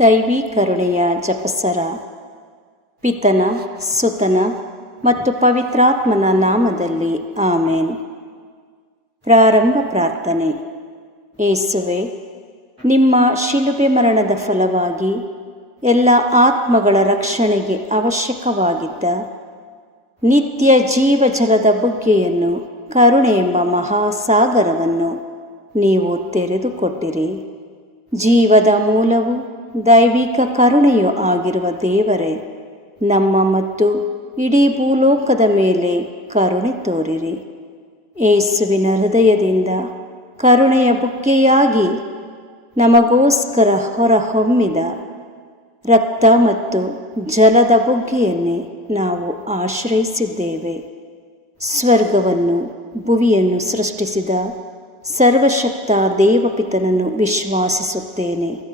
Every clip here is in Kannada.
ದೈವಿ ಕರುಣೆಯ ಜಪಸರ. ಪಿತನ, ಸುತನ ಮತ್ತು ಪವಿತ್ರಾತ್ಮನ ನಾಮದಲ್ಲಿ ಆಮೇನ್. ಪ್ರಾರಂಭ ಪ್ರಾರ್ಥನೆ. ಯೇಸುವೆ, ನಿಮ್ಮ ಶಿಲುಬೆ ಮರಣದ ಫಲವಾಗಿ ಎಲ್ಲ ಆತ್ಮಗಳ ರಕ್ಷಣೆಗೆ ಅವಶ್ಯಕವಾಗಿದ್ದ ನಿತ್ಯ ಜೀವಜಲದ ಬುಗ್ಗೆಯನ್ನು, ಕರುಣೆ ಎಂಬ ಮಹಾಸಾಗರವನ್ನು ನೀವು ತೆರೆದುಕೊಟ್ಟಿರಿ. ಜೀವದ ಮೂಲವು ದೈವಿಕ ಕರುಣೆಯೂ ಆಗಿರುವ ದೇವರೇ, ನಮ್ಮ ಮತ್ತು ಇಡೀ ಭೂಲೋಕದ ಮೇಲೆ ಕರುಣೆ ತೋರಿರಿ. ಯೇಸುವಿನ ಹೃದಯದಿಂದ ಕರುಣೆಯ ಬುಗ್ಗೆಯಾಗಿ ನಮಗೋಸ್ಕರ ಹೊರಹೊಮ್ಮಿದ ರಕ್ತ ಮತ್ತು ಜಲದ ಬುಗ್ಗೆಯನ್ನೇ ನಾವು ಆಶ್ರಯಿಸಿದ್ದೇವೆ. ಸ್ವರ್ಗವನ್ನು ಭುವಿಯನ್ನು ಸೃಷ್ಟಿಸಿದ ಸರ್ವಶಕ್ತ ದೇವಪಿತನನ್ನು ವಿಶ್ವಾಸಿಸುತ್ತೇನೆ.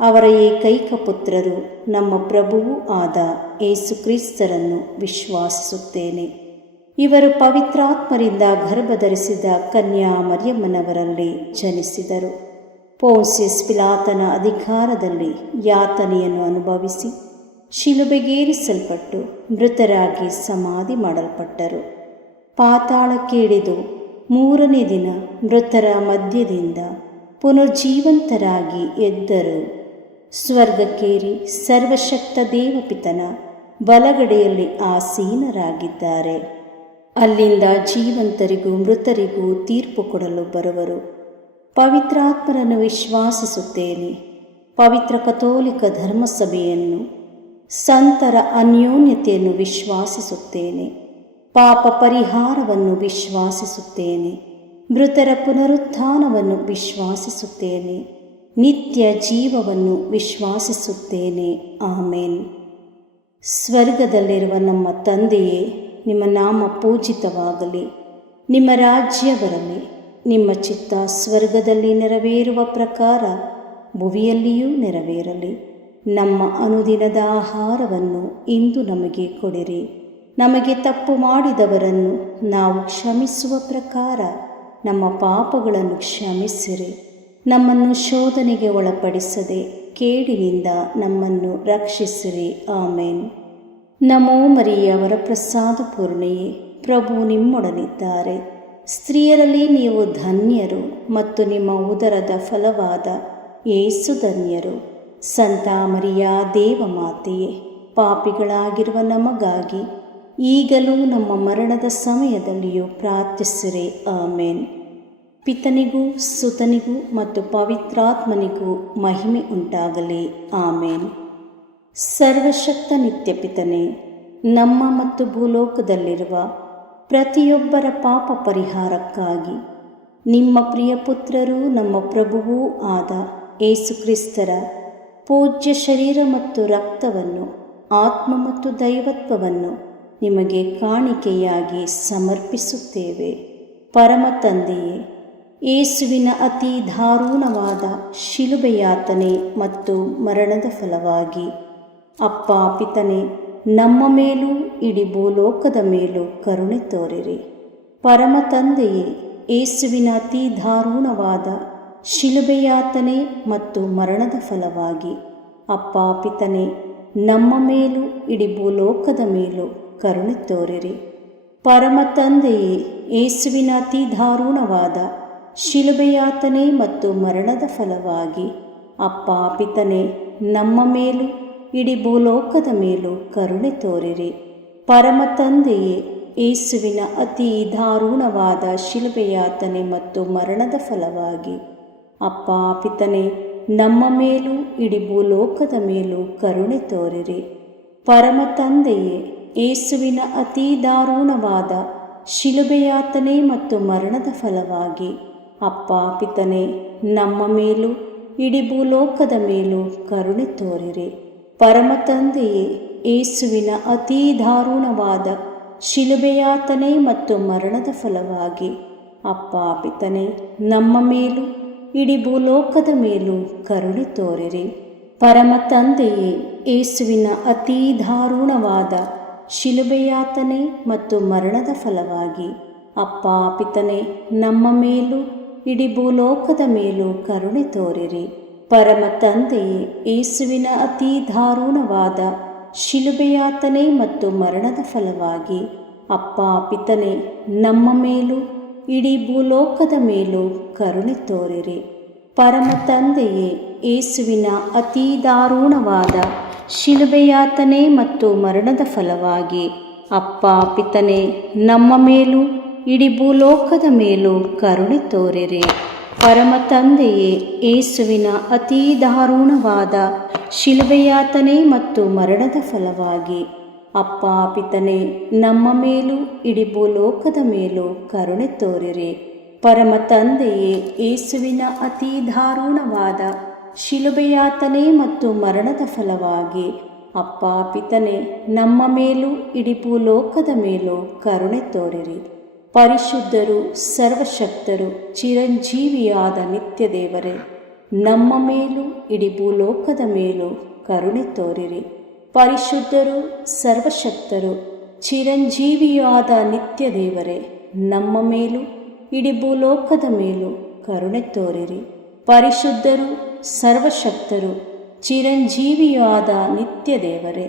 ಅವರ ಏಕೈಕ ಪುತ್ರರು ನಮ್ಮ ಪ್ರಭುವೂ ಆದ ಯೇಸು ಕ್ರಿಸ್ತರನ್ನು ವಿಶ್ವಾಸಿಸುತ್ತೇನೆ. ಇವರು ಪವಿತ್ರಾತ್ಮರಿಂದ ಗರ್ಭಧರಿಸಿದ ಕನ್ಯಾ ಮರಿಯಮ್ಮನವರಲ್ಲಿ ಜನಿಸಿದರು. ಪೋನ್ಸಿಯಸ್ ಪಿಲಾತನ ಅಧಿಕಾರದಲ್ಲಿ ಯಾತನೆಯನ್ನು ಅನುಭವಿಸಿ ಶಿಲುಬೆಗೇರಿಸಲ್ಪಟ್ಟು ಮೃತರಾಗಿ ಸಮಾಧಿ ಮಾಡಲ್ಪಟ್ಟರು. ಪಾತಾಳಕ್ಕೆ ಇಳಿದು ಮೂರನೇ ದಿನ ಮೃತರ ಮಧ್ಯದಿಂದ ಪುನರ್ಜೀವಂತರಾಗಿ ಎದ್ದರು. ಸ್ವರ್ಗಕ್ಕೇರಿ ಸರ್ವಶಕ್ತ ದೇವಪಿತನ ಬಲಗಡೆಯಲ್ಲಿ ಆಸೀನರಾಗಿದ್ದಾರೆ. ಅಲ್ಲಿಂದ ಜೀವಂತರಿಗೂ ಮೃತರಿಗೂ ತೀರ್ಪು ಕೊಡಲು ಬರುವರು. ಪವಿತ್ರಾತ್ಮರನ್ನು ವಿಶ್ವಾಸಿಸುತ್ತೇನೆ. ಪವಿತ್ರ ಕಥೋಲಿಕ ಧರ್ಮಸಭೆಯನ್ನು, ಸಂತರ ಅನ್ಯೋನ್ಯತೆಯನ್ನು ವಿಶ್ವಾಸಿಸುತ್ತೇನೆ. ಪಾಪ ಪರಿಹಾರವನ್ನು ವಿಶ್ವಾಸಿಸುತ್ತೇನೆ. ಮೃತರ ಪುನರುತ್ಥಾನವನ್ನು ವಿಶ್ವಾಸಿಸುತ್ತೇನೆ. ನಿತ್ಯ ಜೀವವನ್ನು ವಿಶ್ವಾಸಿಸುತ್ತೇನೆ. ಆಮೇನ್. ಸ್ವರ್ಗದಲ್ಲಿರುವ ನಮ್ಮ ತಂದೆಯೇ, ನಿಮ್ಮ ನಾಮ ಪೂಜಿತವಾಗಲಿ. ನಿಮ್ಮ ರಾಜ್ಯ ಬರಲಿ. ನಿಮ್ಮ ಚಿತ್ತ ಸ್ವರ್ಗದಲ್ಲಿ ನೆರವೇರುವ ಪ್ರಕಾರ ಭುವಿಯಲ್ಲಿಯೂ ನೆರವೇರಲಿ. ನಮ್ಮ ಅನುದಿನದ ಆಹಾರವನ್ನು ಇಂದು ನಮಗೆ ಕೊಡಿರಿ. ನಮಗೆ ತಪ್ಪು ಮಾಡಿದವರನ್ನು ನಾವು ಕ್ಷಮಿಸುವ ಪ್ರಕಾರ ನಮ್ಮ ಪಾಪಗಳನ್ನು ಕ್ಷಮಿಸಿರಿ. ನಮ್ಮನ್ನು ಶೋಧನೆಗೆ ಒಳಪಡಿಸದೆ ಕೇಡಿನಿಂದ ನಮ್ಮನ್ನು ರಕ್ಷಿಸಿರಿ. ಆಮೇನ್. ನಮೋ ಮರಿಯವರ ಪ್ರಸಾದ ಪೂರ್ಣೆಯೇ, ಪ್ರಭು ನಿಮ್ಮೊಡನಿದ್ದಾರೆ. ಸ್ತ್ರೀಯರಲ್ಲಿ ನೀವು ಧನ್ಯರು ಮತ್ತು ನಿಮ್ಮ ಉದರದ ಫಲವಾದ ಯೇಸು ಧನ್ಯರು. ಸಂತ ಮರಿಯ ದೇವಮಾತೆಯೇ, ಪಾಪಿಗಳಾಗಿರುವ ನಮಗಾಗಿ ಈಗಲೂ ನಮ್ಮ ಮರಣದ ಸಮಯದಲ್ಲಿಯೂ ಪ್ರಾರ್ಥಿಸಿರಿ. ಆಮೇನ್. ಪಿತನಿಗೂ ಸುತನಿಗೂ ಮತ್ತು ಪವಿತ್ರಾತ್ಮನಿಗೂ ಮಹಿಮೆ ಉಂಟಾಗಲಿ. ಆಮೇನ್. ಸರ್ವಶಕ್ತ ನಿತ್ಯ ಪಿತನೇ, ನಮ್ಮ ಮತ್ತು ಭೂಲೋಕದಲ್ಲಿರುವ ಪ್ರತಿಯೊಬ್ಬರ ಪಾಪ ಪರಿಹಾರಕ್ಕಾಗಿ ನಿಮ್ಮ ಪ್ರಿಯ ಪುತ್ರರೂ ನಮ್ಮ ಪ್ರಭುವೂ ಆದ ಯೇಸು ಕ್ರಿಸ್ತರ ಪೂಜ್ಯ ಶರೀರ ಮತ್ತು ರಕ್ತವನ್ನು, ಆತ್ಮ ಮತ್ತು ದೈವತ್ವವನ್ನು ನಿಮಗೆ ಕಾಣಿಕೆಯಾಗಿ ಸಮರ್ಪಿಸುತ್ತೇವೆ. ಪರಮ ತಂದೆಯೇ, ಯೇಸುವಿನ ಅತಿ ದಾರುಣವಾದ ಶಿಲುಬೆಯಾತನೆ ಮತ್ತು ಮರಣದ ಫಲವಾಗಿ ಅಪ್ಪ ಪಿತನೇ, ನಮ್ಮ ಮೇಲೂ ಇಡೀ ಭೂಲೋಕದ ಮೇಲೂ ಕರುಣೆ ತೋರಿರಿ. ಪರಮ ತಂದೆಯೇ, ಯೇಸುವಿನ ಅತಿ ದಾರುಣವಾದ ಶಿಲುಬೆಯಾತನೆ ಮತ್ತು ಮರಣದ ಫಲವಾಗಿ ಅಪ್ಪ ಪಿತನೇ, ನಮ್ಮ ಮೇಲೂ ಇಡೀ ಭೂಲೋಕದ ಮೇಲೂ ಕರುಣೆ ತೋರಿರಿ. ಪರಮ ತಂದೆಯೇ, ಯೇಸುವಿನ ಅತಿ ದಾರುಣವಾದ ಶಿಲುಬೆಯಾತನೆ ಮತ್ತು ಮರಣದ ಫಲವಾಗಿ ಅಪ್ಪ ಪಿತನೇ, ನಮ್ಮ ಮೇಲೂ ಇಡೀ ಭೂಲೋಕದ ಮೇಲೂ ಕರುಣೆ ತೋರಿರಿ. ಪರಮ ತಂದೆಯೇ, ಯೇಸುವಿನ ಅತಿ ದಾರುಣವಾದ ಶಿಲುಬೆಯಾತನೆ ಮತ್ತು ಮರಣದ ಫಲವಾಗಿ ಅಪ್ಪ ಪಿತನೇ, ನಮ್ಮ ಮೇಲೂ ಇಡೀ ಭೂಲೋಕದ ಮೇಲೂ ಕರುಣೆ ತೋರಿರಿ. ಪರಮ ತಂದೆಯೇ, ಯೇಸುವಿನ ಅತಿ ದಾರುಣವಾದ ಶಿಲುಬೆಯಾತನೆ ಮತ್ತು ಮರಣದ ಫಲವಾಗಿ ಅಪ್ಪ ಪಿತನೇ, ನಮ್ಮ ಮೇಲೂ ಇಡೀ ಭೂಲೋಕದ ಮೇಲೂ ಕರುಣೆ ತೋರಿರಿ. ಪರಮ ತಂದೆಯೇ, ಯೇಸುವಿನ ಅತಿ ದಾರುಣವಾದ ಶಿಲುಬೆಯಾತನೆ ಮತ್ತು ಮರಣದ ಫಲವಾಗಿ ಅಪ್ಪ ಪಿತನೇ, ನಮ್ಮ ಮೇಲೂ ಇಡೀ ಭೂಲೋಕದ ಮೇಲೂ ಕರುಣೆ ತೋರಿರಿ. ಪರಮ ತಂದೆಯೇ, ಯೇಸುವಿನ ಅತಿ ದಾರುಣವಾದ ಶಿಲುಬೆಯಾತನೆ ಮತ್ತು ಮರಣದ ಫಲವಾಗಿ ಅಪ್ಪ ಪಿತನೇ, ನಮ್ಮ ಮೇಲೂ ಇಡೀ ಭೂಲೋಕದ ಮೇಲೂ ಕರುಣೆ ತೋರಿರಿ. ಪರಮ ತಂದೆಯೇ, ಯೇಸುವಿನ ಅತಿ ದಾರುಣವಾದ ಶಿಲುಬೆಯಾತನೆ ಮತ್ತು ಮರಣದ ಫಲವಾಗಿ ಅಪ್ಪ ಪಿತನೇ, ನಮ್ಮ ಮೇಲೂ ಇಡೀ ಭೂಲೋಕದ ಮೇಲೂ ಕರುಣೆ ತೋರಿರಿ. ಪರಮ ತಂದೆಯೇ, ಯೇಸುವಿನ ಅತಿ ದಾರುಣವಾದ ಶಿಲುಬೆಯಾತನೆ ಮತ್ತು ಮರಣದ ಫಲವಾಗಿ ಅಪ್ಪ ಪಿತನೇ, ನಮ್ಮ ಮೇಲೂ ಇಡೀ ಭೂಲೋಕದ ಮೇಲೂ ಕರುಣೆ ತೋರಿರಿ. ಪರಮ ತಂದೆಯೇ, ಯೇಸುವಿನ ಅತಿ ದಾರುಣವಾದ ಶಿಲುಬೆಯಾತನೆ ಮತ್ತು ಮರಣದ ಫಲವಾಗಿ ಅಪ್ಪ ಪಿತನೇ, ನಮ್ಮ ಮೇಲೂ ಇಡೀ ಭೂಲೋಕದ ಮೇಲೂ ಕರುಣೆ ತೋರಿರಿ. ಪರಮ ತಂದೆಯೇ, ಯೇಸುವಿನ ಅತಿ ದಾರುಣವಾದ ಶಿಲುಬೆಯಾತನೆ ಮತ್ತು ಮರಣದ ಫಲವಾಗಿ ಅಪ್ಪ ಪಿತನೇ, ನಮ್ಮ ಮೇಲೂ ಇಡೀ ಭೂಲೋಕದ ಮೇಲೂ ಕರುಣೆ ತೋರಿರಿ. ಪರಿಶುದ್ಧರು, ಸರ್ವಶಕ್ತರು, ಚಿರಂಜೀವಿಯಾದ ನಿತ್ಯ ದೇವರೇ, ನಮ್ಮ ಮೇಲೂ ಇಡೀ ಭೂಲೋಕದ ಮೇಲೂ ಕರುಣೆ ತೋರಿರಿ. ಪರಿಶುದ್ಧರು, ಸರ್ವಶಕ್ತರು, ಚಿರಂಜೀವಿಯಾದ ನಿತ್ಯ ದೇವರೇ, ನಮ್ಮ ಮೇಲೂ ಇಡೀ ಭೂಲೋಕದ ಮೇಲೂ ಕರುಣೆ ತೋರಿರಿ. ಪರಿಶುದ್ಧರು, ಸರ್ವಶಕ್ತರು, ಚಿರಂಜೀವಿಯಾದ ನಿತ್ಯ ದೇವರೇ,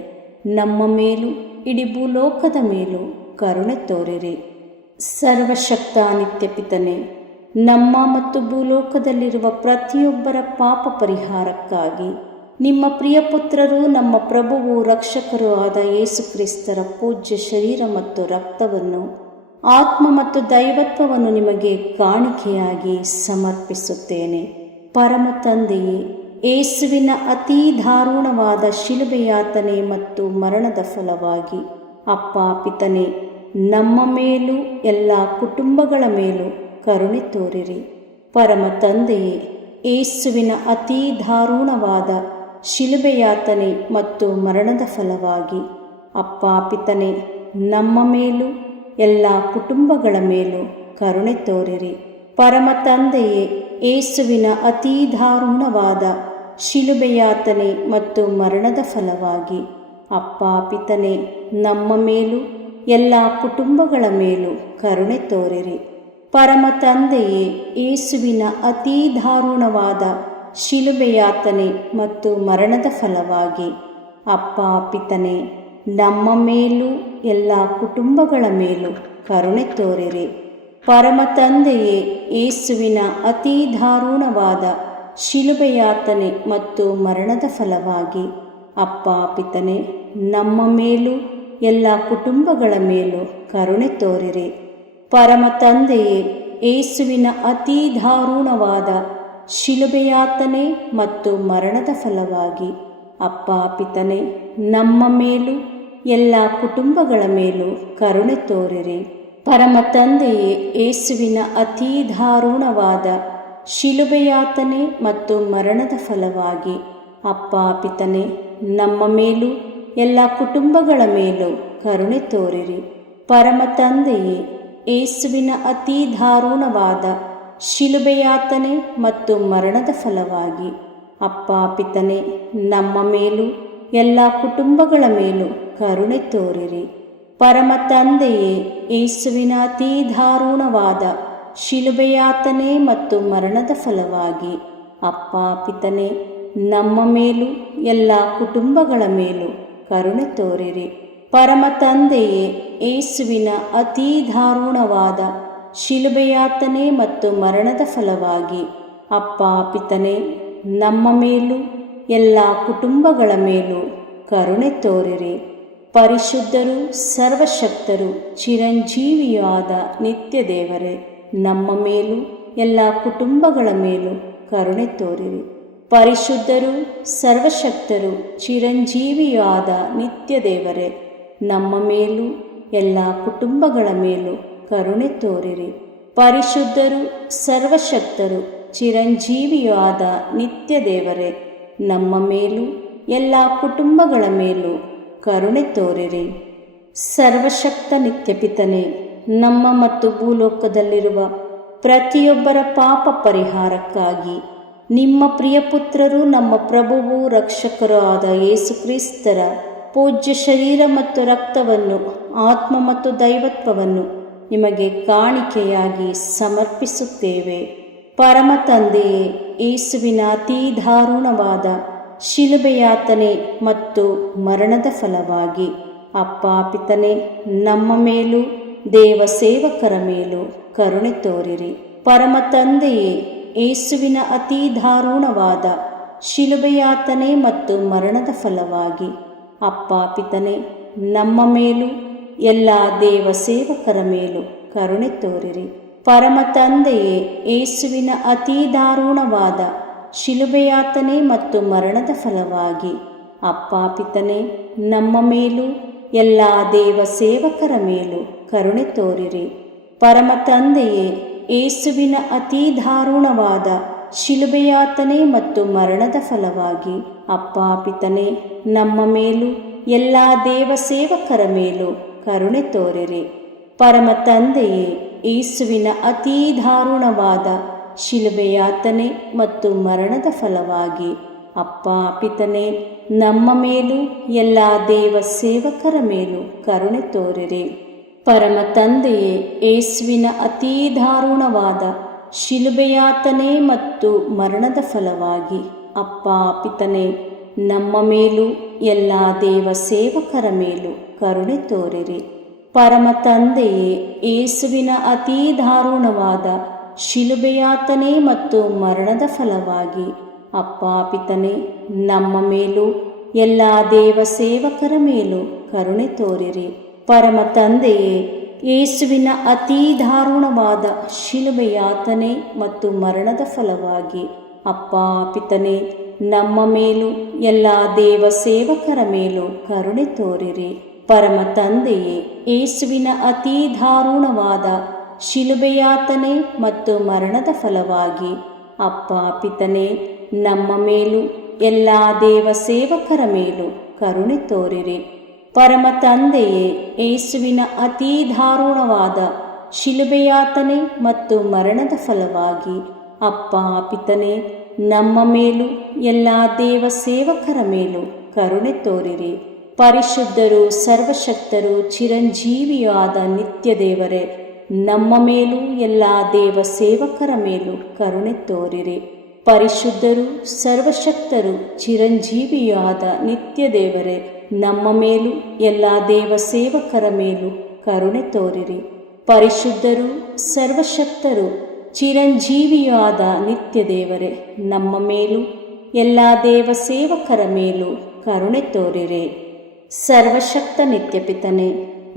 ನಮ್ಮ ಮೇಲೂ ಇಡೀ ಭೂಲೋಕದ ಮೇಲೂ ಕರುಣೆ ತೋರಿರಿ. ಸರ್ವಶಕ್ತ ನಿತ್ಯ ಪಿತನೇ, ನಮ್ಮ ಮತ್ತು ಭೂಲೋಕದಲ್ಲಿರುವ ಪ್ರತಿಯೊಬ್ಬರ ಪಾಪ ಪರಿಹಾರಕ್ಕಾಗಿ ನಿಮ್ಮ ಪ್ರಿಯಪುತ್ರರು, ನಮ್ಮ ಪ್ರಭುವು ರಕ್ಷಕರೂ ಆದ ಯೇಸುಕ್ರಿಸ್ತರ ಪೂಜ್ಯ ಶರೀರ ಮತ್ತು ರಕ್ತವನ್ನು, ಆತ್ಮ ಮತ್ತು ದೈವತ್ವವನ್ನು ನಿಮಗೆ ಕಾಣಿಕೆಯಾಗಿ ಸಮರ್ಪಿಸುತ್ತೇನೆ. ಪರಮ ತಂದೆಯೇ, ಯೇಸುವಿನ ಅತಿ ದಾರುಣವಾದ ಶಿಲುಬೆಯಾತನೆ ಮತ್ತು ಮರಣದ ಫಲವಾಗಿ ಅಪ್ಪ ಪಿತನೇ, ನಮ್ಮ ಮೇಲೂ ಎಲ್ಲ ಕುಟುಂಬಗಳ ಮೇಲೂ ಕರುಣೆ ತೋರಿರಿ. ಪರಮ ತಂದೆಯೇ, ಯೇಸುವಿನ ಅತಿ ದಾರುಣವಾದ ಶಿಲುಬೆಯಾತನೆ ಮತ್ತು ಮರಣದ ಫಲವಾಗಿ ಅಪ್ಪ ಪಿತನೇ, ನಮ್ಮ ಮೇಲೂ ಎಲ್ಲ ಕುಟುಂಬಗಳ ಮೇಲೂ ಕರುಣೆ ತೋರಿರಿ. ಪರಮ ತಂದೆಯೇ, ಯೇಸುವಿನ ಅತಿ ದಾರುಣವಾದ ಶಿಲುಬೆಯಾತನೆ ಮತ್ತು ಮರಣದ ಫಲವಾಗಿ ಅಪ್ಪ ಪಿತನೇ, ನಮ್ಮ ಮೇಲೂ ಎಲ್ಲ ಕುಟುಂಬಗಳ ಮೇಲೂ ಕರುಣೆ ತೋರಿರಿ. ಪರಮ ತಂದೆಯೇ, ಯೇಸುವಿನ ಅತಿ ದಾರುಣವಾದ ಶಿಲುಬೆಯಾತನೆ ಮತ್ತು ಮರಣದ ಫಲವಾಗಿ ಅಪ್ಪ ಪಿತನೇ, ನಮ್ಮ ಮೇಲೂ ಎಲ್ಲ ಕುಟುಂಬಗಳ ಮೇಲೂ ಕರುಣೆ ತೋರಿರಿ. ಪರಮ ತಂದೆಯೇ, ಯೇಸುವಿನ ಅತಿ ದಾರುಣವಾದ ಶಿಲುಬೆಯಾತನೆ ಮತ್ತು ಮರಣದ ಫಲವಾಗಿ ಅಪ್ಪ ಪಿತನೇ, ನಮ್ಮ ಮೇಲೂ ಎಲ್ಲ ಕುಟುಂಬಗಳ ಮೇಲೂ ಕರುಣೆ ತೋರಿರಿ. ಪರಮ ತಂದೆಯೇ, ಯೇಸುವಿನ ಅತಿ ದಾರುಣವಾದ ಶಿಲುಬೆಯಾತನೆ ಮತ್ತು ಮರಣದ ಫಲವಾಗಿ ಅಪ್ಪ ಪಿತನೇ, ನಮ್ಮ ಮೇಲೂ ಎಲ್ಲ ಕುಟುಂಬಗಳ ಮೇಲೂ ಕರುಣೆ ತೋರಿರಿ. ಪರಮ ತಂದೆಯೇ, ಯೇಸುವಿನ ಅತಿ ದಾರುಣವಾದ ಶಿಲುಬೆಯಾತನೆ ಮತ್ತು ಮರಣದ ಫಲವಾಗಿ ಅಪ್ಪ ಪಿತನೇ, ನಮ್ಮ ಮೇಲೂ ಎಲ್ಲ ಕುಟುಂಬಗಳ ಮೇಲೂ ಕರುಣೆ ತೋರಿರಿ. ಪರಮ ತಂದೆಯೇ, ಯೇಸುವಿನ ಅತಿ ದಾರುಣವಾದ ಶಿಲುಬೆಯಾತನೆ ಮತ್ತು ಮರಣದ ಫಲವಾಗಿ ಅಪ್ಪ ಪಿತನೇ, ನಮ್ಮ ಮೇಲೂ ಎಲ್ಲ ಕುಟುಂಬಗಳ ಮೇಲೂ ಕರುಣೆ ತೋರಿರಿ. ಪರಮ ತಂದೆಯೇ, ಯೇಸುವಿನ ಅತಿ ದಾರುಣವಾದ ಶಿಲುಬೆಯಾತನೆ ಮತ್ತು ಮರಣದ ಫಲವಾಗಿ ಅಪ್ಪ ಪಿತನೇ, ನಮ್ಮ ಮೇಲೂ ಎಲ್ಲ ಕುಟುಂಬಗಳ ಮೇಲೂ ಕರುಣೆ ತೋರಿರಿ. ಪರಮ ತಂದೆಯೇ, ಯೇಸುವಿನ ಅತಿ ದಾರುಣವಾದ ಶಿಲುಬೆಯಾತನೆ ಮತ್ತು ಮರಣದ ಫಲವಾಗಿ ಅಪ್ಪ ಪಿತನೇ, ನಮ್ಮ ಮೇಲೂ ಎಲ್ಲ ಕುಟುಂಬಗಳ ಮೇಲೂ ಕರುಣೆ ತೋರಿರಿ. ಪರಿಶುದ್ಧರು, ಸರ್ವಶಕ್ತರು, ಚಿರಂಜೀವಿಯಾದ ನಿತ್ಯ ದೇವರೇ, ನಮ್ಮ ಮೇಲೂ ಎಲ್ಲ ಕುಟುಂಬಗಳ ಮೇಲೂ ಕರುಣೆ ತೋರಿರಿ. ಪರಿಶುದ್ಧರು, ಸರ್ವಶಕ್ತರು, ಚಿರಂಜೀವಿಯಾದ ನಿತ್ಯ ದೇವರೇ, ನಮ್ಮ ಮೇಲೂ ಎಲ್ಲ ಕುಟುಂಬಗಳ ಮೇಲೂ ಕರುಣೆ ತೋರಿರಿ. ಪರಿಶುದ್ಧರು, ಸರ್ವಶಕ್ತರು, ಚಿರಂಜೀವಿಯಾದ ನಿತ್ಯ ದೇವರೇ, ನಮ್ಮ ಮೇಲೂ ಎಲ್ಲ ಕುಟುಂಬಗಳ ಮೇಲೂ ಕರುಣೆ ತೋರಿರಿ. ಸರ್ವಶಕ್ತ ನಿತ್ಯಪಿತನೇ, ನಮ್ಮ ಮತ್ತು ಭೂಲೋಕದಲ್ಲಿರುವ ಪ್ರತಿಯೊಬ್ಬರ ಪಾಪ ಪರಿಹಾರಕ್ಕಾಗಿ ನಿಮ್ಮ ಪ್ರಿಯಪುತ್ರರು, ನಮ್ಮ ಪ್ರಭುವು ರಕ್ಷಕರೂ ಆದ ಯೇಸುಕ್ರಿಸ್ತರ ಪೂಜ್ಯ ಶರೀರ ಮತ್ತು ರಕ್ತವನ್ನು, ಆತ್ಮ ಮತ್ತು ದೈವತ್ವವನ್ನು ನಿಮಗೆ ಕಾಣಿಕೆಯಾಗಿ ಸಮರ್ಪಿಸುತ್ತೇವೆ. ಪರಮ ತಂದೆಯೇ, ಯೇಸುವಿನ ಅತೀ ದಾರುಣವಾದ ಶಿಲುಬೆಯಾತನೆ ಮತ್ತು ಮರಣದ ಫಲವಾಗಿ ಅಪ್ಪ ಪಿತನೇ, ನಮ್ಮ ಮೇಲೂ ದೇವ ಸೇವಕರ ಮೇಲೂ ಕರುಣೆ ತೋರಿರಿ. ಪರಮ ತಂದೆಯೇ, ಯೇಸುವಿನ ಅತೀ ದಾರುಣವಾದ ಶಿಲುಬೆಯಾತನೆ ಮತ್ತು ಮರಣದ ಫಲವಾಗಿ ಅಪ್ಪ ಪಿತನೇ, ನಮ್ಮ ಮೇಲೂ ಎಲ್ಲ ದೇವ ಸೇವಕರ ಮೇಲೂ ಕರುಣೆ ತೋರಿರಿ. ಪರಮ ತಂದೆಯೇ, ಯೇಸುವಿನ ಅತೀ ದಾರುಣವಾದ ಶಿಲುಬೆಯಾತನೆ ಮತ್ತು ಮರಣದ ಫಲವಾಗಿ ಅಪ್ಪ ಪಿತನೇ, ನಮ್ಮ ಮೇಲೂ ಎಲ್ಲ ದೇವ ಸೇವಕರ ಮೇಲೂ ಕರುಣೆ ತೋರಿರಿ. ಪರಮ ತಂದೆಯೇ, ಯೇಸುವಿನ ಅತೀ ದಾರುಣವಾದ ಶಿಲುಬೆಯಾತನೆ ಮತ್ತು ಮರಣದ ಫಲವಾಗಿ ಅಪ್ಪ ಪಿತನೇ, ನಮ್ಮ ಮೇಲೂ ಎಲ್ಲ ದೇವ ಸೇವಕರ ಮೇಲೂ ಕರುಣೆ ತೋರಿರಿ. ಪರಮ ತಂದೆಯೇ, ಯೇಸುವಿನ ಅತೀ ದಾರುಣವಾದ ಶಿಲುಬೆಯಾತನೆ ಮತ್ತು ಮರಣದ ಫಲವಾಗಿ ಅಪ್ಪ ಪಿತನೇ, ನಮ್ಮ ಮೇಲೂ ಎಲ್ಲ ದೇವ ಸೇವಕರ ಮೇಲೂ ಕರುಣೆ ತೋರಿರಿ. ಪರಮ ತಂದೆಯೇ, ಯೇಸುವಿನ ಅತೀ ದಾರುಣವಾದ ಶಿಲುಬೆಯಾತನೆ ಮತ್ತು ಮರಣದ ಫಲವಾಗಿ ಅಪ್ಪ ಪಿತನೇ, ನಮ್ಮ ಮೇಲೂ ಎಲ್ಲ ದೇವ ಸೇವಕರ ಮೇಲೂ ಕರುಣೆ ತೋರಿರಿ. ಪರಮ ತಂದೆಯೇ, ಯೇಸುವಿನ ಅತೀ ದಾರುಣವಾದ ಶಿಲುಬೆಯಾತನೆ ಮತ್ತು ಮರಣದ ಫಲವಾಗಿ ಅಪ್ಪ ಪಿತನೇ, ನಮ್ಮ ಮೇಲೂ ಎಲ್ಲ ದೇವ ಸೇವಕರ ಮೇಲೂ ಕರುಣೆ ತೋರಿರಿ. ಪರಮ ತಂದೆಯೇ, ಯೇಸುವಿನ ಅತೀ ದಾರುಣವಾದ ಶಿಲುಬೆಯಾತನೆ ಮತ್ತು ಮರಣದ ಫಲವಾಗಿ ಅಪ್ಪ ಪಿತನೇ, ನಮ್ಮ ಮೇಲೂ ಎಲ್ಲ ದೇವ ಸೇವಕರ ಮೇಲೂ ಕರುಣೆ ತೋರಿರಿ. ಪರಮ ತಂದೆಯೇ, ಯೇಸುವಿನ ಅತೀ ದಾರುಣವಾದ ಶಿಲುಬೆಯಾತನೆ ಮತ್ತು ಮರಣದ ಫಲವಾಗಿ ಅಪ್ಪ ಪಿತನೇ, ನಮ್ಮ ಮೇಲೂ ಎಲ್ಲ ದೇವ ಸೇವಕರ ಮೇಲೂ ಕರುಣೆ ತೋರಿರಿ. ಪರಮ ತಂದೆಯೇ, ಯೇಸುವಿನ ಅತೀ ದಾರುಣವಾದ ಶಿಲುಬೆಯಾತನೆ ಮತ್ತು ಮರಣದ ಫಲವಾಗಿ ಅಪ್ಪ ಪಿತನೇ, ನಮ್ಮ ಮೇಲೂ ಎಲ್ಲ ದೇವ ಸೇವಕರ ಮೇಲೂ ಕರುಣೆ ತೋರಿರಿ. ಪರಿಶುದ್ಧರು, ಸರ್ವಶಕ್ತರು, ಚಿರಂಜೀವಿಯೂ ಆದ ನಿತ್ಯ ದೇವರೇ, ನಮ್ಮ ಮೇಲೂ ಎಲ್ಲ ದೇವ ಸೇವಕರ ಮೇಲೂ ಕರುಣೆ ತೋರಿರಿ. ಪರಿಶುದ್ಧರು, ಸರ್ವಶಕ್ತರು, ಚಿರಂಜೀವಿಯೂ ಆದ ನಿತ್ಯ ದೇವರೇ, ನಮ್ಮ ಮೇಲೂ ಎಲ್ಲ ದೇವ ಸೇವಕರ ಮೇಲೂ ಕರುಣೆ ತೋರಿರಿ. ಪರಿಶುದ್ಧರು, ಸರ್ವಶಕ್ತರು, ಚಿರಂಜೀವಿಯೂ ಆದ ನಿತ್ಯ ದೇವರೇ, ನಮ್ಮ ಮೇಲೂ ಎಲ್ಲ ದೇವ ಸೇವಕರ ಮೇಲೂ ಕರುಣೆ ತೋರಿರಿ. ಸರ್ವಶಕ್ತ ನಿತ್ಯಪಿತನೇ,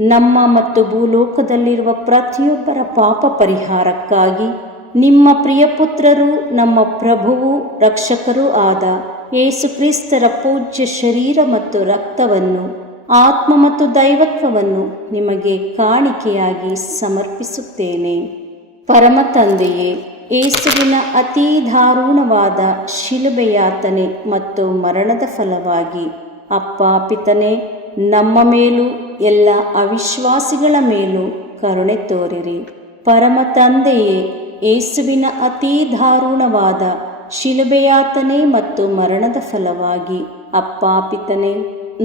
ನಮ್ಮ ಮತ್ತು ಭೂಲೋಕದಲ್ಲಿರುವ ಪ್ರತಿಯೊಬ್ಬರ ಪಾಪ ಪರಿಹಾರಕ್ಕಾಗಿ ನಿಮ್ಮ ಪ್ರಿಯಪುತ್ರರು, ನಮ್ಮ ಪ್ರಭುವು ರಕ್ಷಕರೂ ಆದ ಯೇಸುಕ್ರಿಸ್ತರ ಪೂಜ್ಯ ಶರೀರ ಮತ್ತು ರಕ್ತವನ್ನು, ಆತ್ಮ ಮತ್ತು ದೈವತ್ವವನ್ನು ನಿಮಗೆ ಕಾಣಿಕೆಯಾಗಿ ಸಮರ್ಪಿಸುತ್ತೇನೆ. ಪರಮ ತಂದೆಯೇ, ಯೇಸುವಿನ ಅತೀ ದಾರುಣವಾದ ಶಿಲುಬೆಯಾತನೆ ಮತ್ತು ಮರಣದ ಫಲವಾಗಿ ಅಪ್ಪ ಪಿತನೇ, ನಮ್ಮ ಮೇಲೂ ಎಲ್ಲ ಅವಿಶ್ವಾಸಿಗಳ ಮೇಲೂ ಕರುಣೆ ತೋರಿರಿ. ಪರಮ ತಂದೆಯೇ, ಯೇಸುವಿನ ಅತೀ ದಾರುಣವಾದ ಶಿಲುಬೆಯಾತನೆ ಮತ್ತು ಮರಣದ ಫಲವಾಗಿ ಅಪ್ಪ ಪಿತನೇ,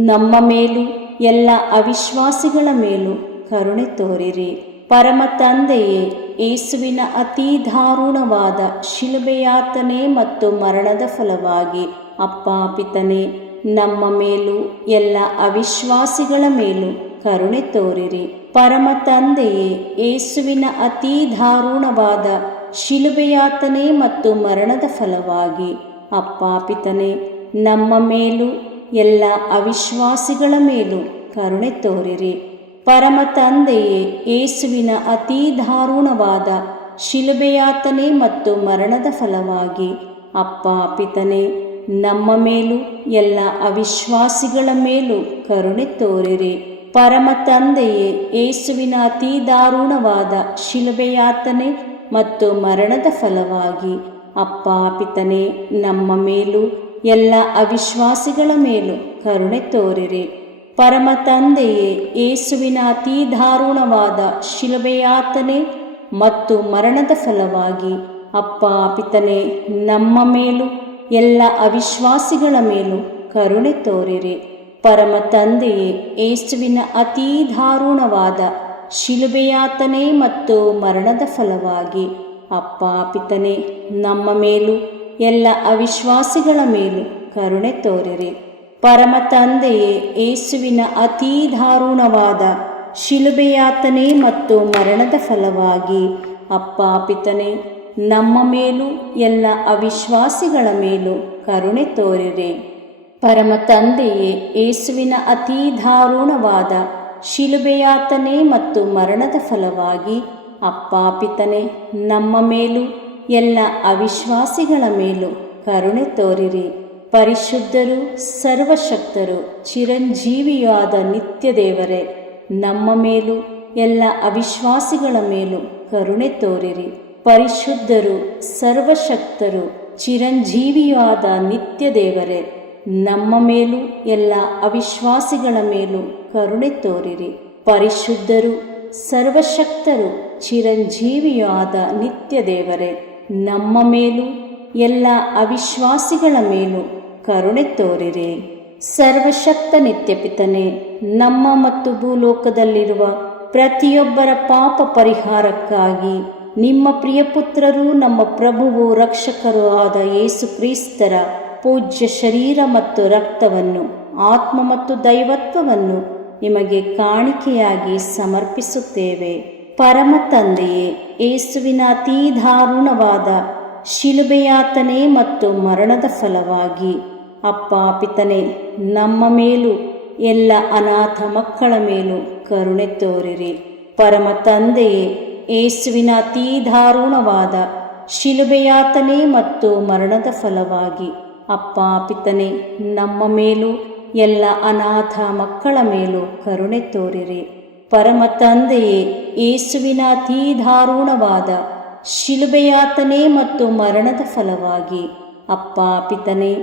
ನಮ್ಮ ಮೇಲೂ ಎಲ್ಲ ಅವಿಶ್ವಾಸಿಗಳ ಮೇಲೂ ಕರುಣೆ ತೋರಿರಿ. ಪರಮ ತಂದೆಯೇ, ಯೇಸುವಿನ ಅತೀ ದಾರುಣವಾದ ಶಿಲುಬೆಯಾತನೆ ಮತ್ತು ಮರಣದ ಫಲವಾಗಿ ಅಪ್ಪ ಪಿತನೇ, ನಮ್ಮ ಮೇಲೂ ಎಲ್ಲ ಅವಿಶ್ವಾಸಿಗಳ ಮೇಲೂ ಕರುಣೆ ತೋರಿರಿ. ಪರಮ ತಂದೆಯೇ, ಯೇಸುವಿನ ಅತೀ ದಾರುಣವಾದ ಶಿಲುಬೆಯಾತನೆ ಮತ್ತು ಮರಣದ ಫಲವಾಗಿ ಅಪ್ಪ ಪಿತನೇ, ನಮ್ಮ ಮೇಲೂ ಎಲ್ಲ ಅವಿಶ್ವಾಸಿಗಳ ಮೇಲೂ ಕರುಣೆ ತೋರಿರಿ. ಪರಮ ತಂದೆಯೇ, ಯೇಸುವಿನ ಅತೀ ದಾರುಣವಾದ ಶಿಲುಬೆಯಾತನೆ ಮತ್ತು ಮರಣದ ಫಲವಾಗಿ ಅಪ್ಪ ಪಿತನೇ, ನಮ್ಮ ಮೇಲೂ ಎಲ್ಲ ಅವಿಶ್ವಾಸಿಗಳ ಮೇಲೂ ಕರುಣೆ ತೋರಿರಿ. ಪರಮ ತಂದೆಯೇ, ಯೇಸುವಿನ ಅತೀ ದಾರುಣವಾದ ಶಿಲುಬೆಯಾತನೆ ಮತ್ತು ಮರಣದ ಫಲವಾಗಿ ಅಪ್ಪ ಪಿತನೇ, ನಮ್ಮ ಮೇಲೂ ಎಲ್ಲ ಅವಿಶ್ವಾಸಿಗಳ ಮೇಲೂ ಕರುಣೆ ತೋರಿರಿ. ಪರಮ ತಂದೆಯೇ, ಯೇಸುವಿನ ಅತೀ ದಾರುಣವಾದ ಶಿಲುಬೆಯಾತನೆ ಮತ್ತು ಮರಣದ ಫಲವಾಗಿ ಅಪ್ಪ ಪಿತನೇ, ನಮ್ಮ ಮೇಲೂ ಎಲ್ಲ ಅವಿಶ್ವಾಸಿಗಳ ಮೇಲೂ ಕರುಣೆ ತೋರಿರಿ. ಪರಮ ತಂದೆಯೇ, ಯೇಸುವಿನ ಅತೀ ದಾರುಣವಾದ ಶಿಲುಬೆಯಾತನೆ ಮತ್ತು ಮರಣದ ಫಲವಾಗಿ ಅಪ್ಪ ಪಿತನೇ, ನಮ್ಮ ಮೇಲೂ ಎಲ್ಲ ಅವಿಶ್ವಾಸಿಗಳ ಮೇಲೂ ಕರುಣೆ ತೋರಿರಿ. ಪರಮ ತಂದೆಯೇ, ಯೇಸುವಿನ ಅತೀ ದಾರುಣವಾದ ಶಿಲುಬೆಯಾತನೆ ಮತ್ತು ಮರಣದ ಫಲವಾಗಿ ಅಪ್ಪ ಪಿತನೇ, ನಮ್ಮ ಮೇಲೂ ಎಲ್ಲ ಅವಿಶ್ವಾಸಿಗಳ ಮೇಲೂ ಕರುಣೆ ತೋರಿರಿ. ಪರಮ ತಂದೆಯೇ, ಯೇಸುವಿನ ಅತೀ ದಾರುಣವಾದ ಶಿಲುಬೆಯಾತನೆ ಮತ್ತು ಮರಣದ ಫಲವಾಗಿ ಅಪ್ಪ ಪಿತನೇ, ನಮ್ಮ ಮೇಲೂ ಎಲ್ಲ ಅವಿಶ್ವಾಸಿಗಳ ಮೇಲೂ ಕರುಣೆ ತೋರಿರಿ. ಪರಿಶುದ್ಧರು, ಸರ್ವಶಕ್ತರು, ಚಿರಂಜೀವಿಯಾದ ನಿತ್ಯ ದೇವರೇ, ನಮ್ಮ ಮೇಲೂ ಎಲ್ಲ ಅವಿಶ್ವಾಸಿಗಳ ಮೇಲೂ ಕರುಣೆ ತೋರಿರಿ. ಪರಿಶುದ್ಧರು, ಸರ್ವಶಕ್ತರು, ಚಿರಂಜೀವಿಯಾದ ನಿತ್ಯ ದೇವರೇ, ನಮ್ಮ ಮೇಲೂ ಎಲ್ಲ ಅವಿಶ್ವಾಸಿಗಳ ಮೇಲೂ ಕರುಣೆ ತೋರಿರಿ. ಪರಿಶುದ್ಧರು, ಸರ್ವಶಕ್ತರು, ಚಿರಂಜೀವಿಯಾದ ನಿತ್ಯ ದೇವರೇ, ನಮ್ಮ ಮೇಲೂ ಎಲ್ಲ ಅವಿಶ್ವಾಸಿಗಳ ಮೇಲೂ ಕರುಣೆ ತೋರಿರಿ. ಸರ್ವಶಕ್ತ ನಿತ್ಯಪಿತನೇ, ನಮ್ಮ ಮತ್ತು ಭೂಲೋಕದಲ್ಲಿರುವ ಪ್ರತಿಯೊಬ್ಬರ ಪಾಪ ಪರಿಹಾರಕ್ಕಾಗಿ ನಿಮ್ಮ ಪ್ರಿಯಪುತ್ರರು, ನಮ್ಮ ಪ್ರಭುವು ರಕ್ಷಕರೂ ಆದ ಯೇಸು ಕ್ರಿಸ್ತರ ಪೂಜ್ಯ ಶರೀರ ಮತ್ತು ರಕ್ತವನ್ನು, ಆತ್ಮ ಮತ್ತು ದೈವತ್ವವನ್ನು ನಿಮಗೆ ಕಾಣಿಕೆಯಾಗಿ ಸಮರ್ಪಿಸುತ್ತೇವೆ. ಪರಮ ತಂದೆಯೇ, ಯೇಸುವಿನ ಅತೀ ದಾರುಣವಾದ ಶಿಲುಬೆಯಾತನೆ ಮತ್ತು ಮರಣದ ಫಲವಾಗಿ ಅಪ್ಪ ಪಿತನೇ, ನಮ್ಮ ಮೇಲೂ ಎಲ್ಲ ಅನಾಥ ಮಕ್ಕಳ ಮೇಲೂ ಕರುಣೆ ತೋರಿರಿ. ಪರಮ ತಂದೆಯೇ, ಯೇಸುವಿನ ಅತೀ ದಾರುಣವಾದ ಶಿಲುಬೆಯಾತನೆ ಮತ್ತು ಮರಣದ ಫಲವಾಗಿ ಅಪ್ಪ ಪಿತನೇ, ನಮ್ಮ ಮೇಲೂ ಎಲ್ಲ ಅನಾಥ ಮಕ್ಕಳ ಮೇಲೂ ಕರುಣೆ ತೋರಿರಿ. ಪರಮ ತಂದೆಯೇ, ಯೇಸುವಿನ ಅತೀ ದಾರುಣವಾದ ಶಿಲುಬೆಯಾತನೆ ಮತ್ತು ಮರಣದ ಫಲವಾಗಿ ಅಪ್ಪ ಪಿತನೇ,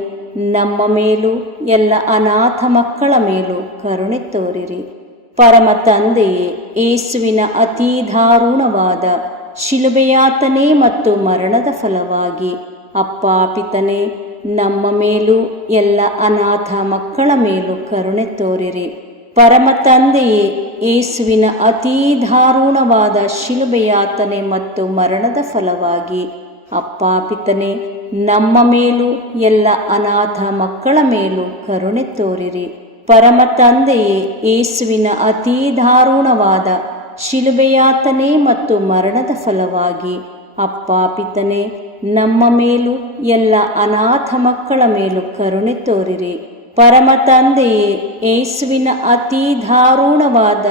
ನಮ್ಮ ಮೇಲೂ ಎಲ್ಲ ಅನಾಥ ಮಕ್ಕಳ ಮೇಲೂ ಕರುಣೆ ತೋರಿರಿ. ಪರಮ ತಂದೆಯೇ, ಯೇಸುವಿನ ಅತೀ ದಾರುಣವಾದ ಶಿಲುಬೆಯಾತನೆ ಮತ್ತು ಮರಣದ ಫಲವಾಗಿ ಅಪ್ಪ ಪಿತನೇ, ನಮ್ಮ ಮೇಲೂ ಎಲ್ಲ ಅನಾಥ ಮಕ್ಕಳ ಮೇಲೂ ಕರುಣೆ ತೋರಿರಿ. ಪರಮ ತಂದೆಯೇ, ಯೇಸುವಿನ ಅತೀ ದಾರುಣವಾದ ಶಿಲುಬೆಯಾತನೆ ಮತ್ತು ಮರಣದ ಫಲವಾಗಿ ಅಪ್ಪ ಪಿತನೇ, ನಮ್ಮ ಮೇಲೂ ಎಲ್ಲ ಅನಾಥ ಮಕ್ಕಳ ಮೇಲೂ ಕರುಣೆ ತೋರಿರಿ. ಪರಮ ತಂದೆಯೇ, ಯೇಸುವಿನ ಅತೀ ದಾರುಣವಾದ ಶಿಲುಬೆಯಾತನೆ ಮತ್ತು ಮರಣದ ಫಲವಾಗಿ ಅಪ್ಪ ಪಿತನೇ, ನಮ್ಮ ಮೇಲೂ ಎಲ್ಲ ಅನಾಥ ಮಕ್ಕಳ ಮೇಲೂ ಕರುಣೆ ತೋರಿರಿ. ಪರಮ ತಂದೆಯೇ, ಯೇಸುವಿನ ಅತೀ ದಾರುಣವಾದ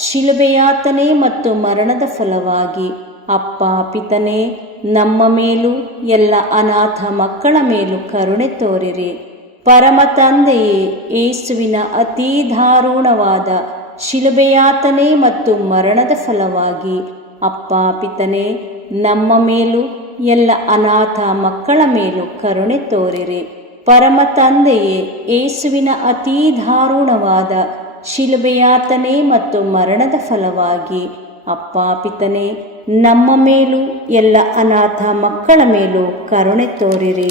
ಶಿಲುಬೆಯಾತನೆ ಮತ್ತು ಮರಣದ ಫಲವಾಗಿ ಅಪ್ಪ ಪಿತನೇ, ನಮ್ಮ ಮೇಲೂ ಎಲ್ಲ ಅನಾಥ ಮಕ್ಕಳ ಮೇಲೂ ಕರುಣೆ ತೋರಿರಿ. ಪರಮ ತಂದೆಯೇ, ಯೇಸುವಿನ ಅತೀ ದಾರುಣವಾದ ಶಿಲುಬೆಯಾತನೆ ಮತ್ತು ಮರಣದ ಫಲವಾಗಿ ಅಪ್ಪ ಪಿತನೇ, ನಮ್ಮ ಮೇಲೂ ಎಲ್ಲ ಅನಾಥ ಮಕ್ಕಳ ಮೇಲೂ ಕರುಣೆ ತೋರಿರಿ. ಪರಮ ತಂದೆಯೇ, ಯೇಸುವಿನ ಅತೀ ದಾರುಣವಾದ ಶಿಲುಬೆಯಾತನೆ ಮತ್ತು ಮರಣದ ಫಲವಾಗಿ ಅಪ್ಪ ಪಿತನೇ, ನಮ್ಮ ಮೇಲೂ ಎಲ್ಲ ಅನಾಥ ಮಕ್ಕಳ ಮೇಲೂ ಕರುಣೆ ತೋರಿರಿ.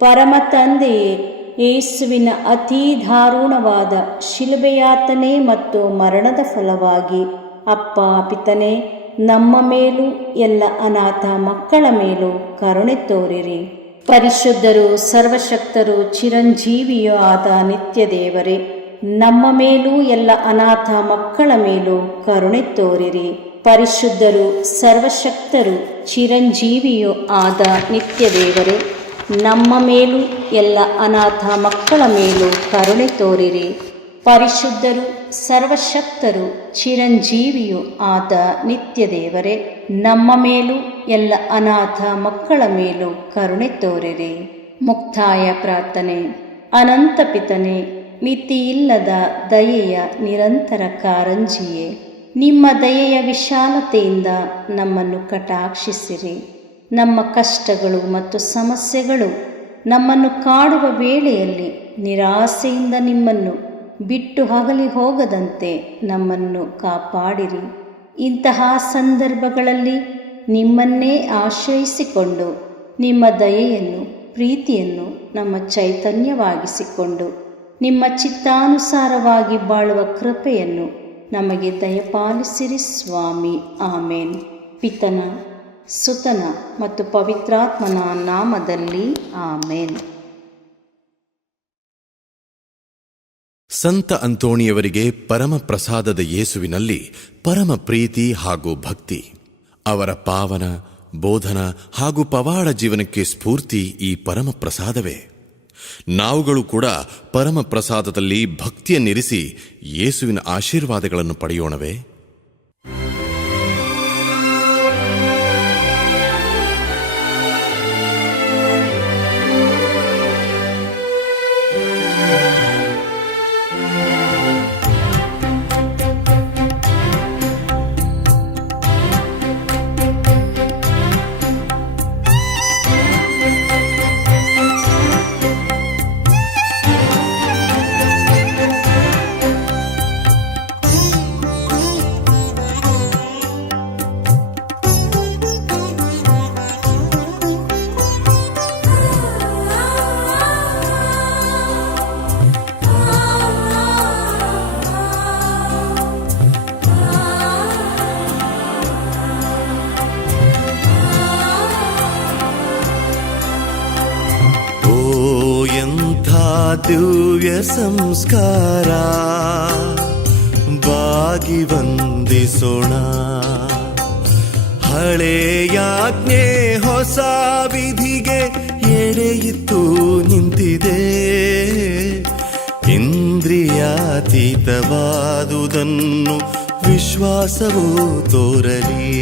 ಪರಮ ತಂದೆಯೇ, ಯೇಸುವಿನ ಅತೀ ದಾರುಣವಾದ ಶಿಲುಬೆಯಾತನೆ ಮತ್ತು ಮರಣದ ಫಲವಾಗಿ ಅಪ್ಪ ಪಿತನೇ, ನಮ್ಮ ಮೇಲೂ ಎಲ್ಲ ಅನಾಥ ಮಕ್ಕಳ ಮೇಲೂ ಕರುಣೆ ತೋರಿರಿ. ಪರಿಶುದ್ಧರು, ಸರ್ವಶಕ್ತರು, ಚಿರಂಜೀವಿಯೂ ಆದ ನಿತ್ಯ ದೇವರೇ, ನಮ್ಮ ಮೇಲೂ ಎಲ್ಲ ಅನಾಥ ಮಕ್ಕಳ ಮೇಲೂ ಕರುಣೆ ತೋರಿರಿ. ಪರಿಶುದ್ಧರು, ಸರ್ವಶಕ್ತರು, ಚಿರಂಜೀವಿಯೂ ಆದ ನಿತ್ಯ ದೇವರೇ, ನಮ್ಮ ಮೇಲೂ ಎಲ್ಲ ಅನಾಥ ಮಕ್ಕಳ ಮೇಲೂ ಕರುಣೆ ತೋರಿರಿ. ಪರಿಶುದ್ಧರು, ಸರ್ವಶಕ್ತರು, ಚಿರಂಜೀವಿಯೂ ಆದ ನಿತ್ಯ ದೇವರೇ, ನಮ್ಮ ಮೇಲೂ ಎಲ್ಲ ಅನಾಥ ಮಕ್ಕಳ ಮೇಲೂ ಕರುಣೆ ತೋರಿರಿ. ಮುಕ್ತಾಯ ಪ್ರಾರ್ಥನೆ. ಅನಂತ ಪಿತನೇ, ಮಿತಿಯಿಲ್ಲದ ದಯೆಯ ನಿರಂತರ ಕಾರಂಜಿಯೇ, ನಿಮ್ಮ ದಯೆಯ ವಿಶಾಲತೆಯಿಂದ ನಮ್ಮನ್ನು ಕಟಾಕ್ಷಿಸಿರಿ. ನಮ್ಮ ಕಷ್ಟಗಳು ಮತ್ತು ಸಮಸ್ಯೆಗಳು ನಮ್ಮನ್ನು ಕಾಡುವ ವೇಳೆಯಲ್ಲಿ ನಿರಾಸೆಯಿಂದ ನಿಮ್ಮನ್ನು ಬಿಟ್ಟು ಅಗಲಿ ಹೋಗದಂತೆ ನಮ್ಮನ್ನು ಕಾಪಾಡಿರಿ. ಇಂತಹ ಸಂದರ್ಭಗಳಲ್ಲಿ ನಿಮ್ಮನ್ನೇ ಆಶ್ರಯಿಸಿಕೊಂಡು ನಿಮ್ಮ ದಯೆಯನ್ನು, ಪ್ರೀತಿಯನ್ನು ನಮ್ಮ ಚೈತನ್ಯವಾಗಿಸಿಕೊಂಡು ನಿಮ್ಮ ಚಿತ್ತಾನುಸಾರವಾಗಿ ಬಾಳುವ ಕೃಪೆಯನ್ನು ನಮಗೆ ದಯಪಾಲಿಸಿರಿ ಸ್ವಾಮಿ. ಆಮೇನ್. ಪಿತನ, ಸುತನ ಮತ್ತು ಪವಿತ್ರಾತ್ಮನ ನಾಮದಲ್ಲಿ ಆಮೇನ್. ಸಂತ ಅಂತೋಣಿಯವರಿಗೆ ಪರಮ ಪ್ರಸಾದದ ಯೇಸುವಿನಲ್ಲಿ ಪರಮ ಪ್ರೀತಿ ಹಾಗೂ ಭಕ್ತಿ. ಅವರ ಪಾವನ ಬೋಧನ ಹಾಗೂ ಪವಾಡ ಜೀವನಕ್ಕೆ ಸ್ಫೂರ್ತಿ ಈ ಪರಮ ಪ್ರಸಾದವೇ. ನಾವುಗಳು ಕೂಡ ಪರಮ ಪ್ರಸಾದದಲ್ಲಿ ಭಕ್ತಿಯನ್ನಿರಿಸಿ ಯೇಸುವಿನ ಆಶೀರ್ವಾದಗಳನ್ನು ಪಡೆಯೋಣವೇ? ದಿವ್ಯ ಸಂಸ್ಕಾರ ಬಾಗಿ ವಂದಿಸೋಣ. ಹಳೆಯಾಜ್ಞೆ ಹೊಸ ವಿಧಿಗೆ ಎಡೆಯಿತ್ತು ನಿಂತಿದೆ. ಇಂದ್ರಿಯಾತೀತವಾದುದನ್ನು ವಿಶ್ವಾಸವು ತೋರಲಿ.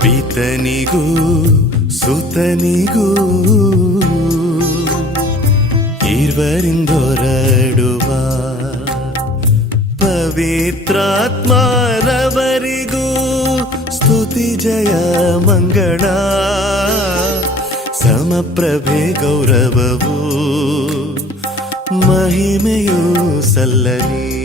ಪಿತನಿಗೂ ಸುತನಿಗೂ ಇರುವರಿಂದೊರಡುವ ಪವಿತ್ರಾತ್ಮರವರಿಗೂ ಸ್ತುತಿ ಜಯ ಮಂಗಳ. ಸಮಪ್ರಭೆ ಗೌರವವು ಮಹಿಮೆಯೂ ಸಲ್ಲಲಿ.